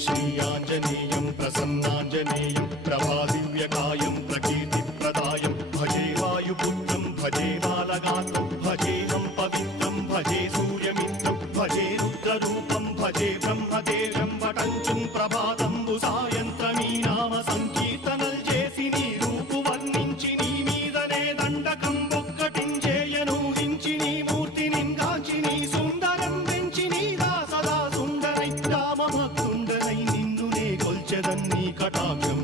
श्रीयाञ्जनेयं प्रसन्नाञ्जनेयं प्रभादिव्यकायं प्रकीर्तिप्रदायं भजे वायुपुत्रं भजे बालगात्रं भजेऽहं पवित्रं भजे सूर्यमित्रं भजे रुद्ररूपं भजे ब्रह्मदेवं वटञ्चुं ప్రభాతంబు సాయంత్రమీ నామ సంకీర్తనల్ చేసి నీ రూపు వర్ణించి నీ మీదనే దండకం ఒక్కటించేయనూహించి నీ మూర్తిని గాంచి నీ సుందరం పెంచి నీ సదా సుందరై రామ భక్తుండనై నిన్ను నే కొల్చెదన్ నీ కటాక్షం